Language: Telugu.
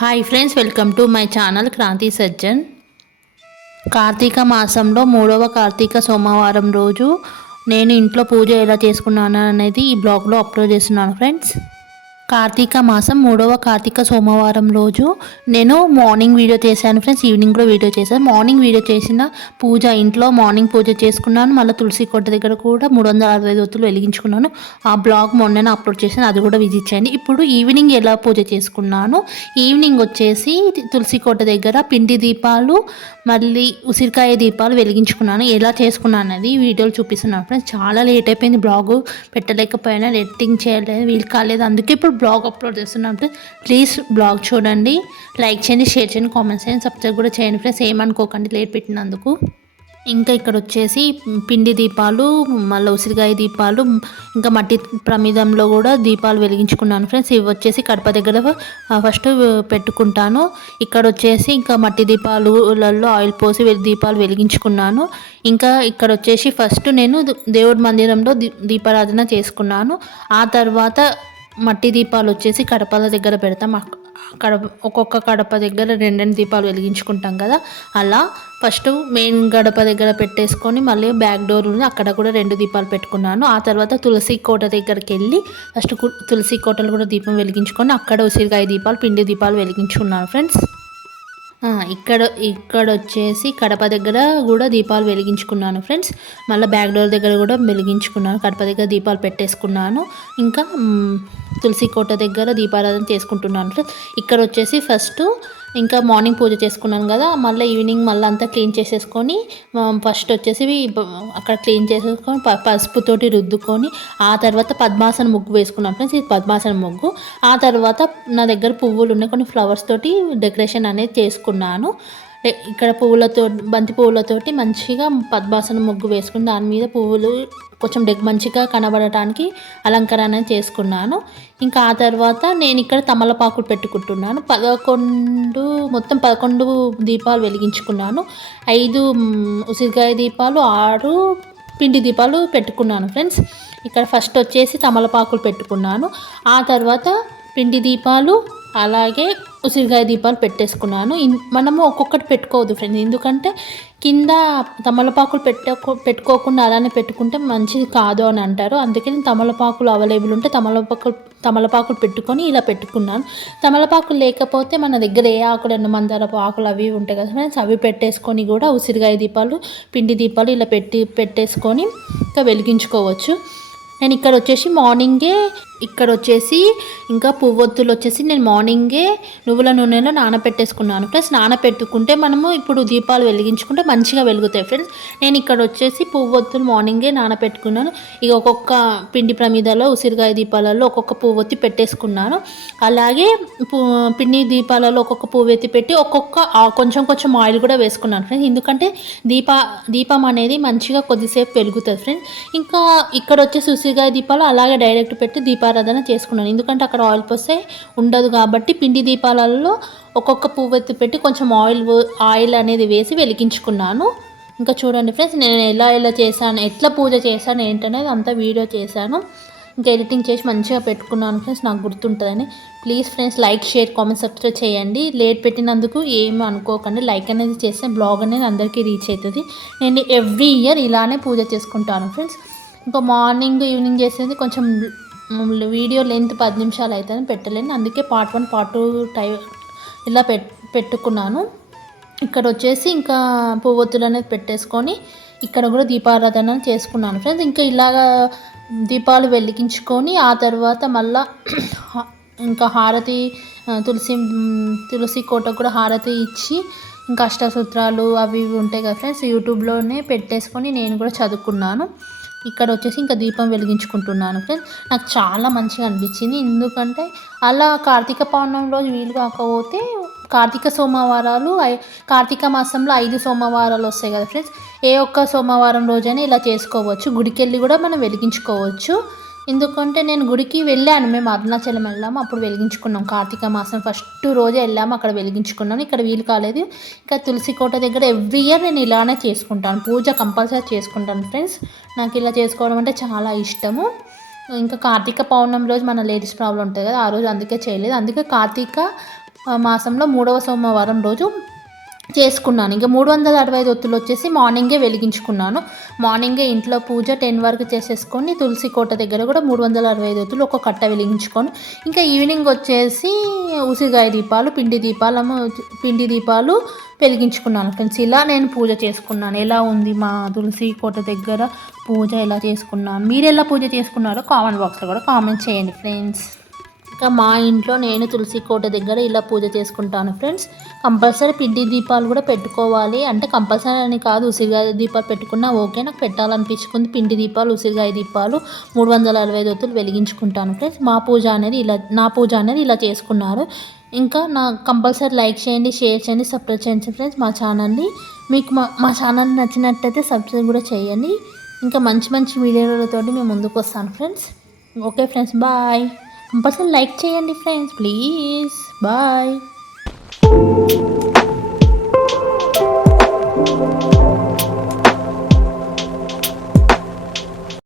Hi friends welcome to my channel Kranthi Sajjan Karthika మాసంలో మూడవ కార్తీక సోమవారం రోజు నేను ఇంట్లో పూజ ఎలా చేసుకున్నాను అనేది ఈ బ్లాగ్లో అప్లోడ్ చేస్తున్నాను ఫ్రెండ్స్ కార్తీక మాసం మూడవ కార్తీక సోమవారం రోజు నేను మార్నింగ్ వీడియో చేశాను ఫ్రెండ్స్ ఈవినింగ్ కూడా వీడియో చేశాను. మార్నింగ్ వీడియో చేసిన పూజ ఇంట్లో మార్నింగ్ పూజ చేసుకున్నాను. మళ్ళీ తులసి కొట్ట దగ్గర కూడా మూడు వందల అరవై ఒత్తులు వెలిగించుకున్నాను. ఆ బ్లాగ్ మొన్ననే అప్లోడ్ చేశాను. అది కూడా విజిట్ చేయండి. ఇప్పుడు ఈవినింగ్ ఎలా పూజ చేసుకున్నాను? ఈవినింగ్ వచ్చేసి తులసి కోట దగ్గర పిండి దీపాలు మళ్ళీ ఉసిరికాయ దీపాలు వెలిగించుకున్నాను. ఎలా చేసుకున్నాను అనేది వీడియోలు చూపిస్తున్నాను ఫ్రెండ్స్ చాలా లేట్ అయిపోయింది. బ్లాగ్ పెట్టలేకపోయినా ఎడిటింగ్ చేయలేదు వీలు కాలేదు. అందుకే ఇప్పుడు బ్లాగ్ అప్లోడ్ చేస్తున్నప్పుడు ప్లీజ్ బ్లాగ్ చూడండి. లైక్ చేయండి షేర్ చేయండి కామెంట్స్ చేయండి సబ్స్క్రైబ్ కూడా చేయండి ఫ్రెండ్స్. ఏమనుకోకండి లేట్ పెట్టినందుకు. ఇంకా ఇక్కడ వచ్చేసి పిండి దీపాలు మళ్ళీ ఉసిరికాయ దీపాలు ఇంకా మట్టి ప్రమిదంలో కూడా దీపాలు వెలిగించుకున్నాను ఫ్రెండ్స్. ఇవి వచ్చేసి కడప దగ్గర ఫస్ట్ పెట్టుకుంటాను. ఇక్కడ వచ్చేసి ఇంకా మట్టి దీపాలులలో ఆయిల్ పోసి దీపాలు వెలిగించుకున్నాను. ఇంకా ఇక్కడ వచ్చేసి ఫస్ట్ నేను దేవుడి మందిరంలో దీపారాధన చేసుకున్నాను. ఆ తర్వాత మట్టి దీపాలు వచ్చేసి కడపల దగ్గర పెడతాం. కడప ఒక్కొక్క కడప దగ్గర రెండు రెండు దీపాలు వెలిగించుకుంటాం కదా. అలా ఫస్ట్ మెయిన్ గడప దగ్గర పెట్టేసుకొని మళ్ళీ బ్యాక్ డోర్ ఉంది. అక్కడ కూడా రెండు దీపాలు పెట్టుకున్నాను. ఆ తర్వాత తులసి కోట దగ్గరికి వెళ్ళి ఫస్ట్ తులసి కోటలు కూడా దీపం వెలిగించుకొని అక్కడ ఉసిరికాయ దీపాలు పిండి దీపాలు వెలిగించుకున్నాను ఫ్రెండ్స్. ఇక్కడ ఇక్కడ వచ్చేసి కడప దగ్గర కూడా దీపాలు వెలిగించుకున్నాను ఫ్రెండ్స్. మళ్ళీ బ్యాక్ డోర్ దగ్గర కూడా వెలిగించుకున్నాను. కడప దగ్గర దీపాలు పెట్టేసుకున్నాను. ఇంకా తులసి కోట దగ్గర దీపారాధన చేసుకుంటున్నాను ఇక్కడ వచ్చేసి ఫస్ట్ ఇంకా మార్నింగ్ పూజ చేసుకున్నాను కదా మళ్ళీ ఈవినింగ్ మళ్ళీ అంతా క్లీన్ చేసేసుకొని ఫస్ట్ వచ్చేసి అక్కడ క్లీన్ చేసేసుకొని పసుపుతోటి రుద్దుకొని ఆ తర్వాత పద్మాసన ముగ్గు వేసుకున్నాను ఫ్రెండ్స్ ఇది పద్మాసన ముగ్గు. ఆ తర్వాత నా దగ్గర పువ్వులు ఉన్నాయి కొన్ని ఫ్లవర్స్ తోటి డెకరేషన్ అనేది చేసుకున్నాను. ఇక్కడ పువ్వులతో బంతి పువ్వులతోటి మంచిగా పద్మాసన ముగ్గు వేసుకుని దాని మీద పువ్వులు కొంచెం డెగ్ మంచిగా కనబడటానికి అలంకరణ చేసుకున్నాను. ఇంకా ఆ తర్వాత నేను ఇక్కడ తమలపాకులు పెట్టుకుంటున్నాను. పదకొండు మొత్తం పదకొండు దీపాలు వెలిగించుకున్నాను. ఐదు ఉసిరికాయ దీపాలు ఆరు పిండి దీపాలు పెట్టుకున్నాను ఫ్రెండ్స్. ఇక్కడ ఫస్ట్ వచ్చేసి తమలపాకులు పెట్టుకున్నాను. ఆ తర్వాత పిండి దీపాలు అలాగే ఉసిరికాయ దీపాలు పెట్టేసుకున్నాను. మనము ఒక్కొక్కటి పెట్టుకోవద్దు ఫ్రెండ్స్. ఎందుకంటే కింద తమలపాకులు పెట్టకో పెట్టుకోకుండా అలానే పెట్టుకుంటే మంచిది కాదు అని అంటారు. అందుకే నేను తమలపాకులు అవైలబుల్ ఉంటే తమలపాకులు తమలపాకులు పెట్టుకొని ఇలా పెట్టుకున్నాను. తమలపాకులు లేకపోతే మన దగ్గర ఏ ఆకులు ఎన్న మందార ఆకులు అవి ఉంటాయి కదా ఫ్రెండ్స్ అవి పెట్టేసుకొని కూడా ఉసిరికాయ దీపాలు పిండి దీపాలు ఇలా పెట్టి పెట్టేసుకొని ఇంకా వెలిగించుకోవచ్చు. నేను ఇక్కడ వచ్చేసి మార్నింగే ఇక్కడ వచ్చేసి ఇంకా పువ్వొత్తులు వచ్చేసి నేను మార్నింగే నువ్వుల నూనెలో నానపెట్టేసుకున్నాను. ప్లస్ నానపెట్టుకుంటే మనము ఇప్పుడు దీపాలు వెలిగించుకుంటే మంచిగా వెలుగుతాయి ఫ్రెండ్స్. నేను ఇక్కడ వచ్చేసి పువ్వొత్తులు మార్నింగే నానపెట్టుకున్నాను. ఇక ఒక్కొక్క పిండి ప్రమిదలో ఉసిరికాయ దీపాలలో ఒక్కొక్క పువ్వొత్తి పెట్టేసుకున్నాను. అలాగే పిండి దీపాలలో ఒక్కొక్క పువ్వెత్తి పెట్టి ఒక్కొక్క కొంచెం కొంచెం ఆయిల్ కూడా వేసుకున్నాను ఫ్రెండ్స్. ఎందుకంటే దీప దీపం అనేది మంచిగా కొద్దిసేపు వెలుగుతుంది ఫ్రెండ్స్. ఇంకా ఇక్కడ వచ్చేసి ఉసిరికాయ దీపాలు అలాగే డైరెక్ట్ పెట్టి దీపాలు దీపారాధన చేసుకున్నాను. ఎందుకంటే అక్కడ ఆయిల్ పోస్తే ఉండదు కాబట్టి పిండి దీపాలలో ఒక్కొక్క పువ్వెత్తి పెట్టి కొంచెం ఆయిల్ ఆయిల్ అనేది వేసి వెలిగించుకున్నాను. ఇంకా చూడండి ఫ్రెండ్స్ నేను ఎలా ఎలా చేశాను ఎట్లా పూజ చేశాను ఏంటనేది అంతా వీడియో చేశాను. ఇంకా ఎడిటింగ్ చేసి మంచిగా పెట్టుకున్నాను ఫ్రెండ్స్ నాకు గుర్తుంటుందని. Please friends like share comment subscribe చేయండి. లేట్ పెట్టినందుకు ఏమి అనుకోకండి. లైక్ అనేది చేస్తే బ్లాగ్ అనేది అందరికీ రీచ్ అవుతుంది నేను ఎవ్రీ ఇయర్ ఇలానే పూజ చేసుకుంటాను ఫ్రెండ్స్ ఇంకా మార్నింగ్ ఈవినింగ్ చేసేది కొంచెం వీడియో లెంత్ పది నిమిషాలు అవుతుంది పెట్టలేను. అందుకే పార్ట్ వన్ పార్ట్ టూ టై ఇలా పెట్టుకున్నాను. ఇక్కడ వచ్చేసి ఇంకా పువ్వొత్తులు అనేది పెట్టేసుకొని ఇక్కడ కూడా దీపారాధన చేసుకున్నాను ఫ్రెండ్స్. ఇంకా ఇలాగా దీపాలు వెలిగించుకొని ఆ తర్వాత మళ్ళా ఇంకా హారతి తులసి తులసి కోటకు కూడా హారతి ఇచ్చి ఇంకా అష్టసూత్రాలు అవి ఇవి ఉంటాయి కదా ఫ్రెండ్స్ యూట్యూబ్లోనే పెట్టేసుకొని నేను కూడా చదువుకున్నాను. ఇక్కడ వచ్చేసి ఇంకా దీపం వెలిగించుకుంటున్నాను ఫ్రెండ్స్ నాకు చాలా మంచిగా అనిపించింది. ఎందుకంటే అలా కార్తీక పౌర్ణమి రోజు వీలు కాకపోతే కార్తీక సోమవారాలు కార్తీక మాసంలో ఐదు సోమవారాలు వస్తాయి కదా ఫ్రెండ్స్ ఏ ఒక్క సోమవారం రోజైనా ఇలా చేసుకోవచ్చు. గుడికెళ్ళి కూడా మనం వెలిగించుకోవచ్చు. ఎందుకంటే నేను గుడికి వెళ్ళాను. మేము అరుణాచలం వెళ్ళాము. అప్పుడు వెలిగించుకున్నాం. కార్తీక మాసం ఫస్ట్ రోజే వెళ్ళాము. అక్కడ వెలిగించుకున్నాను. ఇక్కడ వీలు కాలేదు. ఇంకా తులసి కోట దగ్గర ఎవ్రీ ఇయర్ నేను ఇలానే చేసుకుంటాను. పూజ కంపల్సరీ చేసుకుంటాను ఫ్రెండ్స్. నాకు ఇలా చేసుకోవడం అంటే చాలా ఇష్టము. ఇంకా కార్తీక పౌర్ణమి రోజు మన లేడీస్ ప్రాబ్లం ఉంటుంది కదా ఆ రోజు అందుకే చేయలేదు. అందుకే కార్తీక మాసంలో మూడవ సోమవారం రోజు చేసుకున్నాను. ఇంకా మూడు వందల అరవై ఐదు ఒత్తులు వచ్చేసి మార్నింగే వెలిగించుకున్నాను. మార్నింగే ఇంట్లో పూజ టెన్ వరకు చేసేసుకొని తులసి కోట దగ్గర కూడా మూడు వందల అరవై ఐదు ఒత్తులు ఒక కట్ట వెలిగించుకొని ఇంకా ఈవినింగ్ వచ్చేసి ఉసిరికాయ దీపాలు పిండి దీపాలు పిండి దీపాలు వెలిగించుకున్నాను ఫ్రెండ్స్. ఇలా నేను పూజ చేసుకున్నాను. ఎలా ఉంది మా తులసి కోట దగ్గర పూజ? ఎలా చేసుకున్నాను? మీరు ఎలా పూజ చేసుకున్నారో కామెంట్ బాక్స్లో కూడా కామెంట్ చేయండి ఫ్రెండ్స్. ఇంకా మా ఇంట్లో నేను తులసి కోట దగ్గర ఇలా పూజ చేసుకుంటాను ఫ్రెండ్స్. కంపల్సరీ పిండి దీపాలు కూడా పెట్టుకోవాలి. అంటే కంపల్సరీ అని కాదు ఉసిరికాయ దీపాలు పెట్టుకున్నా ఓకే. నాకు పెట్టాలనిపించుకుంది పిండి దీపాలు ఉసిరికాయ దీపాలు. మూడు వందల అరవై దొత్తులు వెలిగించుకుంటాను ఫ్రెండ్స్. మా పూజ అనేది ఇలా నా పూజ అనేది ఇలా చేసుకున్నారు. ఇంకా నా కంపల్సరీ లైక్ చేయండి షేర్ చేయండి సబ్స్క్రైబ్ చేయండి ఫ్రెండ్స్ మా ఛానల్ని. మీకు మా మా ఛానల్ నచ్చినట్టయితే సబ్స్క్రైబ్ కూడా చేయండి. ఇంకా మంచి మంచి వీడియోలతో మేము ముందుకు వస్తాను friends. Okay friends bye. Compulsory like చేయండి ఫ్రెండ్స్ ప్లీజ్ బాయ్